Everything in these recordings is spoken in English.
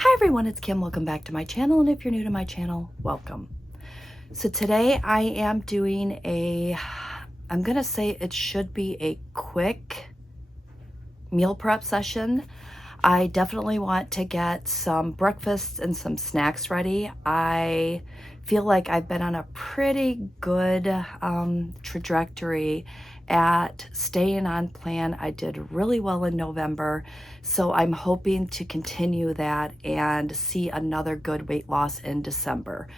Hi everyone, it's Kim. Welcome back to my channel, and if you're new to my channel, welcome. So today I am doing I'm gonna say it should be a quick meal prep session. I definitely want to get some breakfasts and some snacks ready. I feel like I've been on a pretty good trajectory at staying on plan. I did really well in November, so I'm hoping to continue that and see another good weight loss in December.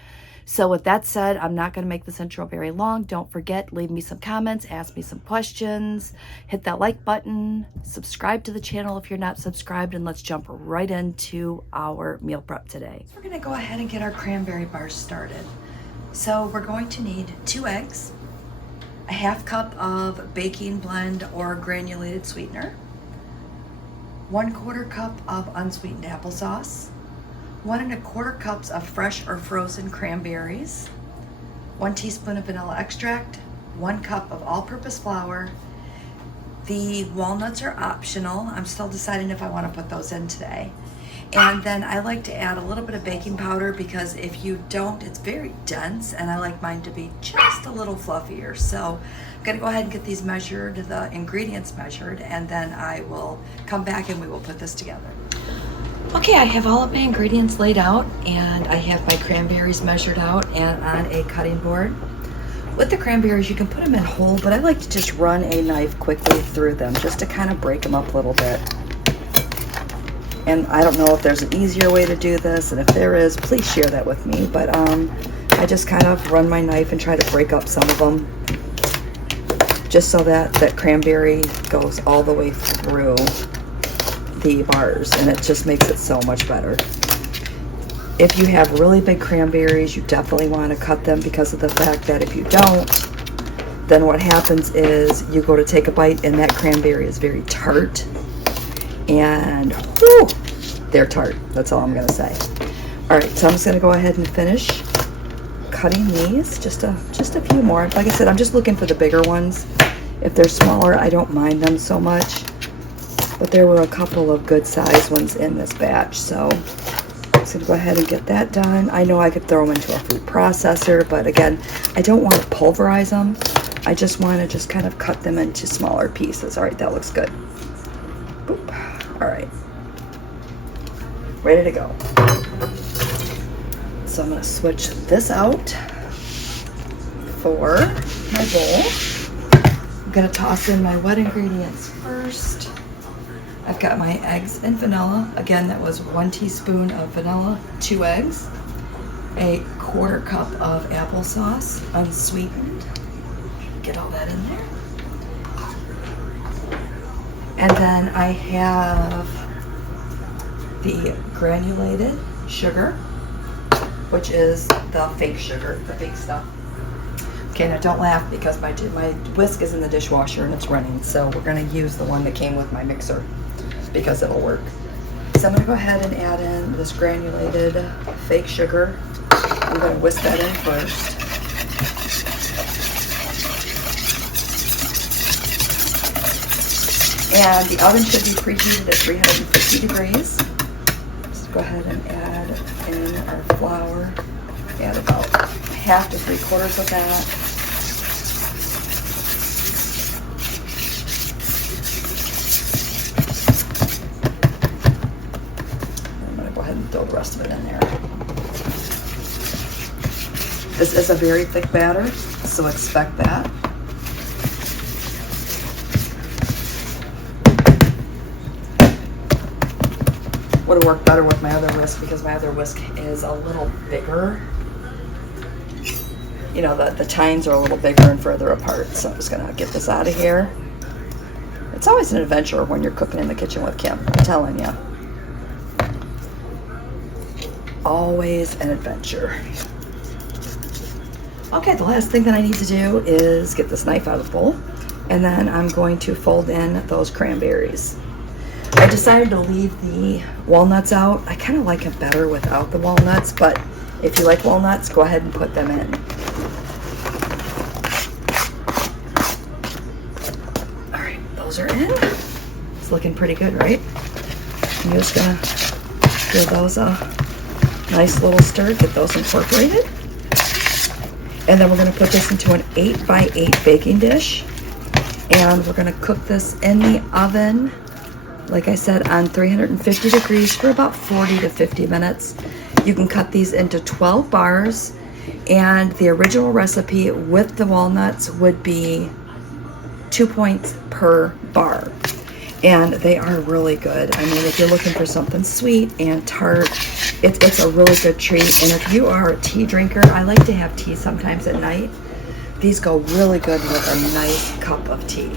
So with that said, I'm not going to make this intro very long. Don't forget, leave me some comments, ask me some questions, hit that like button, subscribe to the channel if you're not subscribed, and let's jump right into our meal prep today. We're going to go ahead and get our cranberry bars started. So we're going to need 2 eggs, a half cup of baking blend or granulated sweetener, 1/4 cup of unsweetened applesauce, 1 1/4 cups of fresh or frozen cranberries, 1 teaspoon of vanilla extract, 1 cup of all-purpose flour. The walnuts are optional. I'm still deciding if I want to put those in today. And then I like to add a little bit of baking powder because if you don't, it's very dense, and I like mine to be just a little fluffier. So I'm gonna go ahead and get these measured, the ingredients measured, and then I will come back and we will put this together. Okay, I have all of my ingredients laid out, and I have my cranberries measured out and on a cutting board. With the cranberries, you can put them in whole, but I like to just run a knife quickly through them just to kind of break them up a little bit. And I don't know if there's an easier way to do this, and if there is, please share that with me. But I just kind of run my knife and try to break up some of them, just so that that cranberry goes all the way through the bars, and it just makes it so much better. If you have really big cranberries, you definitely want to cut them, because of the fact that if you don't, then what happens is you go to take a bite and that cranberry is very tart, and whew, they're tart. That's all I'm gonna say. All right, so I'm just gonna go ahead and finish cutting these. Just a few more. Like I said, I'm just looking for the bigger ones. If they're smaller, I don't mind them so much. But there were a couple of good sized ones in this batch, so I'm just gonna go ahead and get that done. I know I could throw them into a food processor, but again, I don't want to pulverize them. I just want to just kind of cut them into smaller pieces. All right, that looks good. Boop. All right, ready to go. So I'm gonna switch this out for my bowl. I'm gonna toss in my wet ingredients first. I've got my eggs and vanilla. Again, that was 1 teaspoon of vanilla, 2 eggs, a 1/4 cup of applesauce, unsweetened. Get all that in there. And then I have the granulated sugar, which is the fake sugar, the fake stuff. Okay, now don't laugh, because my whisk is in the dishwasher and it's running, so we're gonna use the one that came with my mixer, because it'll work. So I'm gonna go ahead and add in this granulated fake sugar. I'm gonna whisk that in first. And the oven should be preheated at 350 degrees. Just go ahead and add in our flour. Add about 1/2 to 3/4 of that. Throw the rest of it in there. This is a very thick batter, so expect that. Would have worked better with my other whisk, because my other whisk is a little bigger. You know, the tines are a little bigger and further apart, so I'm just gonna get this out of here. It's always an adventure when you're cooking in the kitchen with Kim, I'm telling you. Always an adventure. Okay, the last thing that I need to do is get this knife out of the bowl, and then I'm going to fold in those cranberries. I decided to leave the walnuts out. I kind of like it better without the walnuts, but if you like walnuts, go ahead and put them in. All right, those are in. It's looking pretty good, right? I'm just gonna Give those a nice little stir, get those incorporated. And then we're going to put this into an 8x8 baking dish. And we're going to cook this in the oven, like I said, on 350 degrees for about 40 to 50 minutes. You can cut these into 12 bars. And the original recipe with the walnuts would be 2 points per bar. And they are really good. I mean, if you're looking for something sweet and tart, it's a really good treat. And if you are a tea drinker, I like to have tea sometimes at night. These go really good with a nice cup of tea.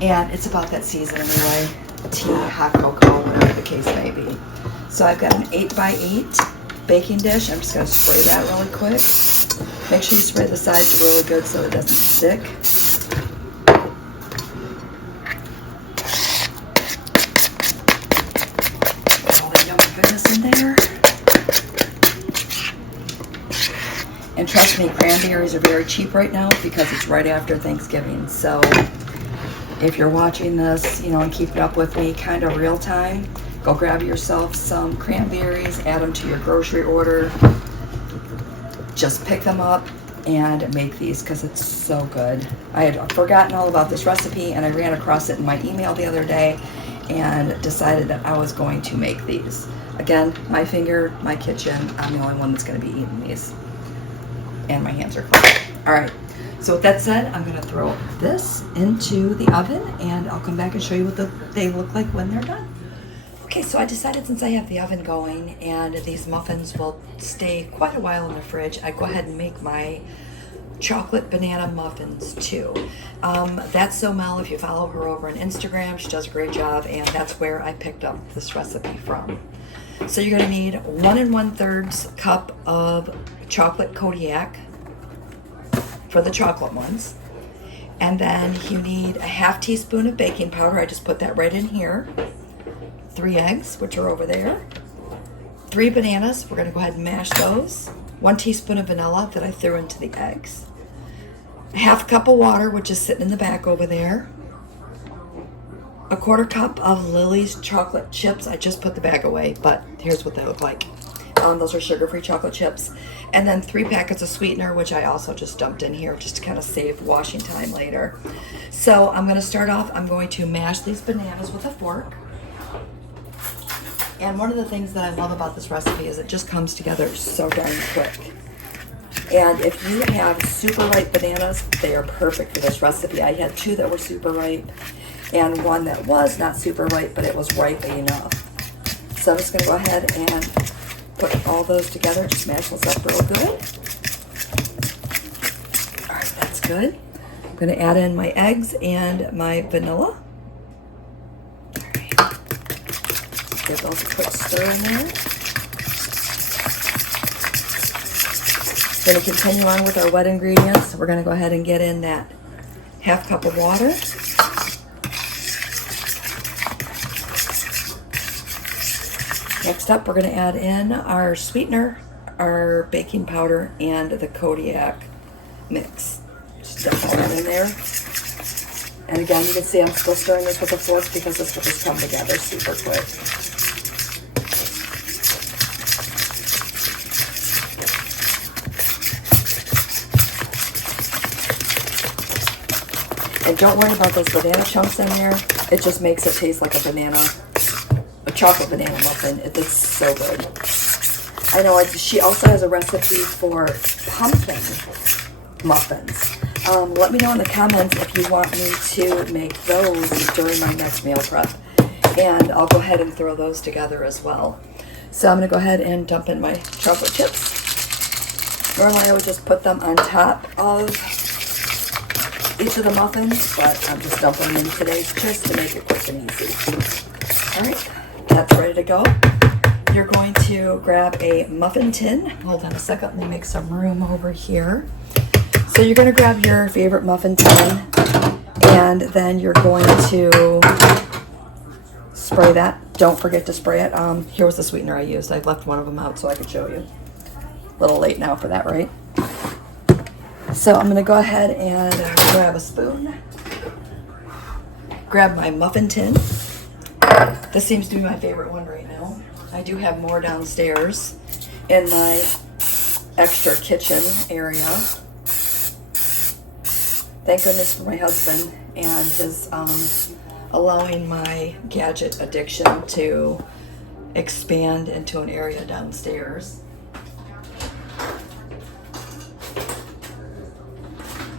And it's about that season anyway. Tea, hot cocoa, whatever the case may be. So I've got an 8x8 baking dish. I'm just going to spray that really quick. Make sure you spray the sides really good so it doesn't stick. Goodness in there. And trust me, cranberries are very cheap right now because it's right after Thanksgiving. So if you're watching this, you know, and keeping up with me kind of real time, go grab yourself some cranberries, add them to your grocery order. Just pick them up and make these because it's so good. I had forgotten all about this recipe and I ran across it in my email the other day and decided that I was going to make these. Again, my finger, my kitchen, I'm the only one that's going to be eating these. And my hands are clean. All right, so with that said, I'm going to throw this into the oven and I'll come back and show you what they look like when they're done. Okay, so I decided since I have the oven going and these muffins will stay quite a while in the fridge, I'd go ahead and make my chocolate banana muffins too. That's So Mel. If you follow her over on Instagram, she does a great job, and that's where I picked up this recipe from. So you're going to need 1 1/3 cup of chocolate Kodiak for the chocolate ones, and then you need a 1/2 teaspoon of baking powder. I just put that right in here. 3 eggs, which are over there. 3 bananas. We're going to go ahead and mash those. 1 teaspoon of vanilla that I threw into the eggs. 1/2 cup of water, which is sitting in the back over there. 1/4 cup of Lily's chocolate chips. I just put the bag away, but here's what they look like. Those are sugar-free chocolate chips. And then 3 packets of sweetener, which I also just dumped in here just to kind of save washing time later. So I'm going to start off, I'm going to mash these bananas with a fork. And one of the things that I love about this recipe is it just comes together so darn quick. And if you have super ripe bananas, they are perfect for this recipe. I had 2 that were super ripe and 1 that was not super ripe, but it was ripe enough. So I'm just going to go ahead and put all those together. Just mash those up real good. All right, that's good. I'm going to add in my eggs and my vanilla. Give those a quick stir in there. Going to continue on with our wet ingredients. We're going to go ahead and get in that 1/2 cup of water. Next up, we're going to add in our sweetener, our baking powder, and the Kodiak mix. Just dump all that in there. And again, you can see I'm still stirring this with a fork because this will just come together super quick. And don't worry about those banana chunks in there. It just makes it taste like a chocolate banana muffin. It's so good. I know she also has a recipe for pumpkin muffins. Let me know in the comments if you want me to make those during my next meal prep. And I'll go ahead and throw those together as well. So I'm going to go ahead and dump in my chocolate chips. Normally I would just put them on top of each of the muffins, but I'm just dumping them in today just to make it quick and easy. Alright, that's ready to go. You're going to grab a muffin tin. Hold on a second, let me make some room over here. So you're going to grab your favorite muffin tin, and then you're going to spray that. Don't forget to spray it. Here was the sweetener I used. I left one of them out so I could show you. A little late now for that, right? So I'm going to go ahead and grab a spoon, grab my muffin tin. This seems to be my favorite one right now. I do have more downstairs in my extra kitchen area. Thank goodness for my husband and his allowing my gadget addiction to expand into an area downstairs.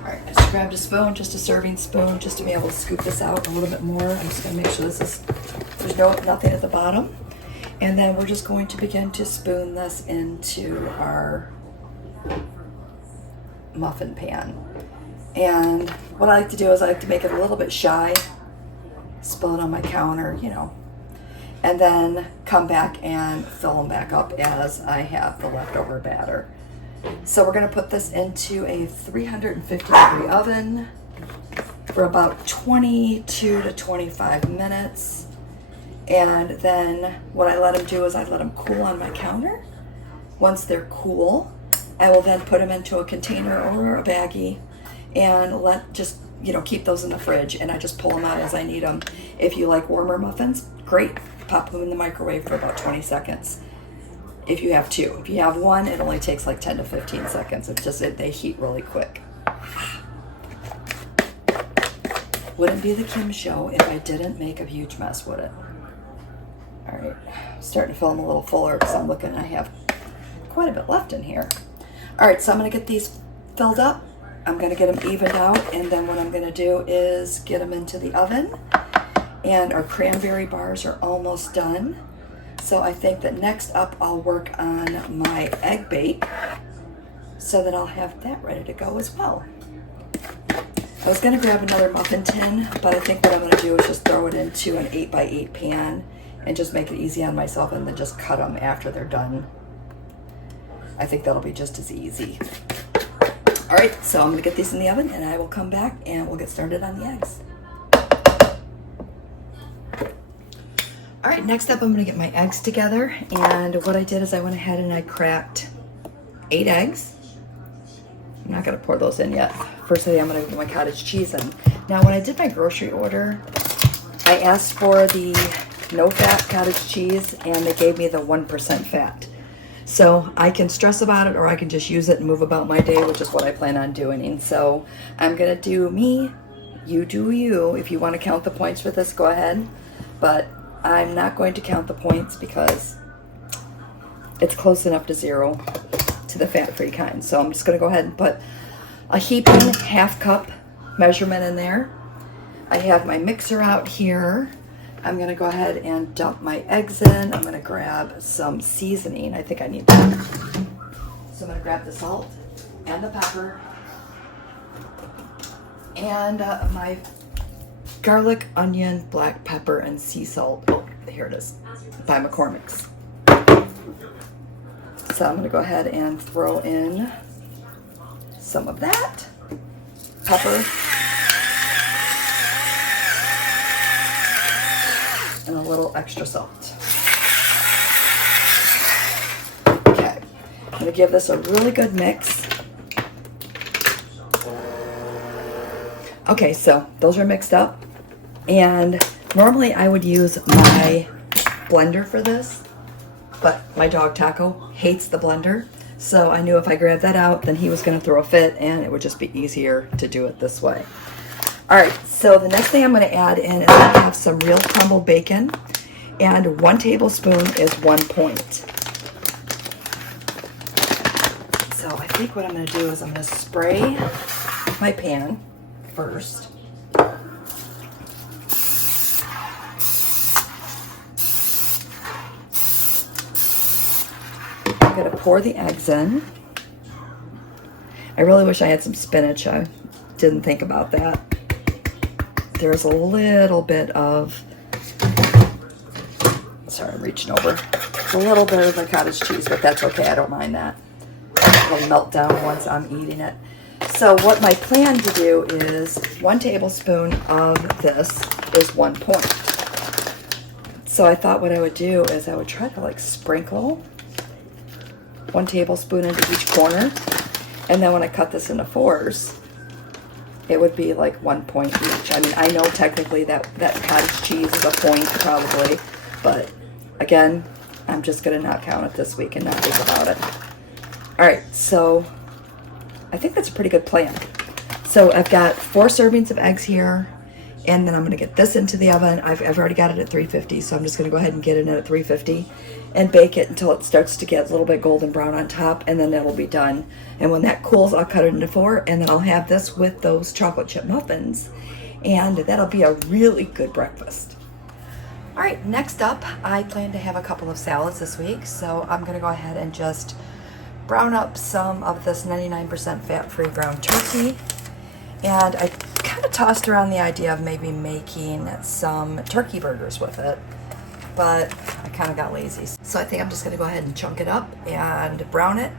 Alright, I just grabbed a spoon, just a serving spoon, just to be able to scoop this out a little bit more. I'm just going to make sure there's nothing at the bottom. And then we're just going to begin to spoon this into our muffin pan. And what I like to do is I like to make it a little bit shy, spill it on my counter, you know, and then come back and fill them back up as I have the leftover batter. So we're going to put this into a 350 degree oven for about 22 to 25 minutes. And then what I let them do is I let them cool on my counter. Once they're cool, I will then put them into a container or a baggie and keep those in the fridge, and I just pull them out as I need them. If you like warmer muffins, great. Pop them in the microwave for about 20 seconds. If you have two. If you have one, it only takes like 10 to 15 seconds. It's just they heat really quick. Wouldn't be the Kim show if I didn't make a huge mess, would it? All right, starting to fill them a little fuller because I'm looking, I have quite a bit left in here. All right, so I'm gonna get these filled up. I'm gonna get them evened out, and then what I'm gonna do is get them into the oven. And our cranberry bars are almost done. So I think that next up I'll work on my egg bake so that I'll have that ready to go as well. I was gonna grab another muffin tin, but I think what I'm gonna do is just throw it into an 8x8 pan and just make it easy on myself, and then just cut them after they're done. I think that'll be just as easy. All right, so I'm gonna get these in the oven and I will come back and we'll get started on the eggs. All right, next up I'm gonna get my eggs together, and what I did is I went ahead and I cracked 8 eggs. I'm not gonna pour those in yet. First I'm gonna put my cottage cheese in. Now when I did my grocery order, I asked for the no fat cottage cheese and they gave me the 1% fat. So I can stress about it or I can just use it and move about my day, which is what I plan on doing. And so I'm gonna do me, you do you. If you wanna count the points for this, go ahead. But I'm not going to count the points because it's close enough to 0 to the fat-free kind. So I'm just gonna go ahead and put a heaping half cup measurement in there. I have my mixer out here. I'm gonna go ahead and dump my eggs in. I'm gonna grab some seasoning. I think I need that. So I'm gonna grab the salt and the pepper and my garlic, onion, black pepper, and sea salt. Oh, here it is, by McCormick's. So I'm gonna go ahead and throw in some of that, pepper, and a little extra salt. Okay, I'm gonna give this a really good mix. Okay, so those are mixed up, and normally I would use my blender for this, but my dog Taco hates the blender, so I knew if I grabbed that out, then he was gonna throw a fit, and it would just be easier to do it this way. All right, so the next thing I'm going to add in is I have some real crumbled bacon, and 1 tablespoon is 1 point. So I think what I'm going to do is I'm going to spray my pan first. I'm going to pour the eggs in. I really wish I had some spinach. I didn't think about that. There's a little bit of, sorry, I'm reaching over, a little bit of the cottage cheese, but that's okay, I don't mind that. It'll melt down once I'm eating it. So what my plan to do is 1 tablespoon of this is 1 point. So I thought what I would do is I would try to like sprinkle 1 tablespoon into each corner, and then when I cut this into 4s, it would be like 1 point each. I mean, I know technically that cottage cheese is a point probably, but again, I'm just gonna not count it this week and not think about it. All right, so I think that's a pretty good plan. So I've got 4 servings of eggs here, and then I'm gonna get this into the oven. I've already got it at 350, so I'm just gonna go ahead and get it in at 350 and bake it until it starts to get a little bit golden brown on top, and then that'll be done. And when that cools, I'll cut it into 4, and then I'll have this with those chocolate chip muffins, and that'll be a really good breakfast. All right, next up, I plan to have a couple of salads this week, so I'm gonna go ahead and just brown up some of this 99% fat-free ground turkey. And I kind of tossed around the idea of maybe making some turkey burgers with it, but I kind of got lazy. So I think I'm just gonna go ahead and chunk it up and brown it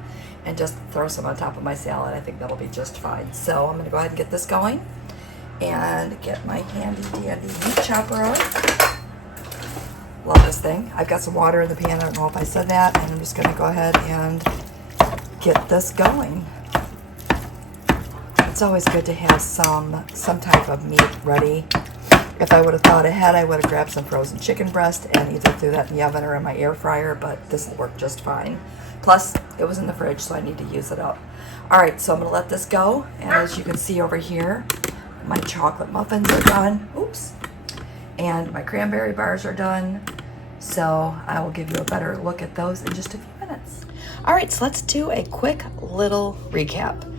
and just throw some on top of my salad. I think that'll be just fine. So I'm gonna go ahead and get this going and get my handy dandy meat chopper out. Love this thing. I've got some water in the pan. I don't know if I said that. And I'm just going to go ahead and get this going. It's always good to have some type of meat ready. If I would have thought ahead, I would have grabbed some frozen chicken breast and either threw that in the oven or in my air fryer, but this will work just fine. Plus, it was in the fridge, so I need to use it up. All right, so I'm going to let this go. And as you can see over here, my chocolate muffins are done. Oops. And my cranberry bars are done. So I will give you a better look at those in just a few minutes. All right, so let's do a quick little recap.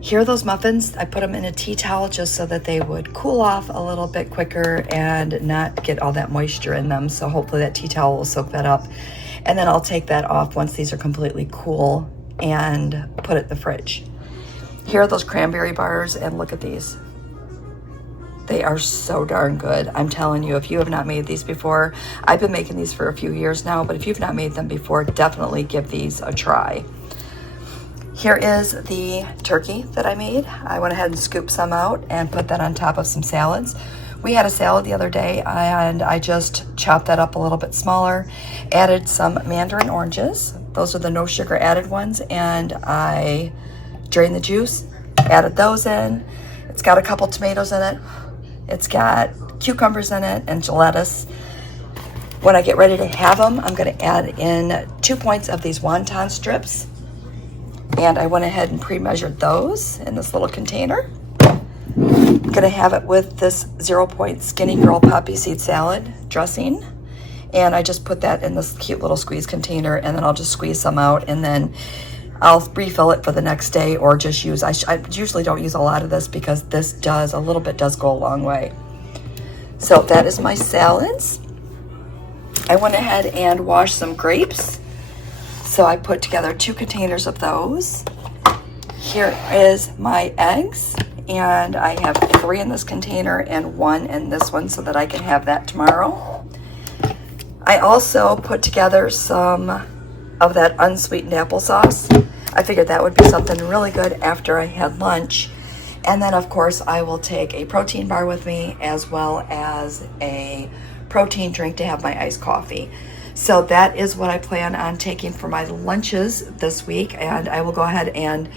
Here are those muffins. I put them in a tea towel just so that they would cool off a little bit quicker and not get all that moisture in them. So hopefully that tea towel will soak that up. And then I'll take that off once these are completely cool and put it in the fridge. Here are those cranberry bars, and look at these. They are so darn good. I'm telling you, if you have not made these before, I've been making these for a few years now, but if you've not made them before, definitely give these a try. Here is the turkey that I made. I went ahead and scooped some out and put that on top of some salads. We had a salad the other day, and I just chopped that up a little bit smaller, added some mandarin oranges. Those are the no sugar added ones, and I drained the juice, added those in. It's got a couple tomatoes in it. It's got cucumbers in it and lettuce. When I get ready to have them, I'm going to add in 2 points of these wonton strips. And I went ahead and pre-measured those in this little container. I'm going to have it with this 0 point Skinny Girl poppy seed salad dressing. And I just put that in this cute little squeeze container, and then I'll just squeeze some out, and then I'll refill it for the next day, or just use, I usually don't use a lot of this because this does, a little bit does go a long way. So that is my salads. I went ahead and washed some grapes. So I put together 2 containers of those. Here is my eggs, and I have 3 in this container and 1 in this one so that I can have that tomorrow. I also put together some of that unsweetened applesauce. I figured that would be something really good after I had lunch. And then of course I will take a protein bar with me, as well as a protein drink to have my iced coffee. So that is what I plan on taking for my lunches this week, and I will go ahead and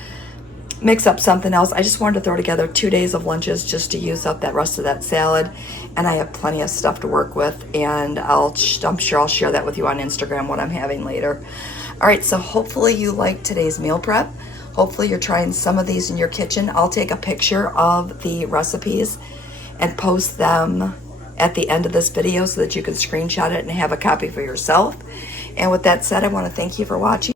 mix up something else. I just wanted to throw together 2 days of lunches just to use up that rest of that salad, and I have plenty of stuff to work with, and I'm sure I'll share that with you on Instagram what I'm having later. All right, so hopefully you liked today's meal prep. Hopefully you're trying some of these in your kitchen. I'll take a picture of the recipes and post them at the end of this video so that you can screenshot it and have a copy for yourself. And with that said, I want to thank you for watching.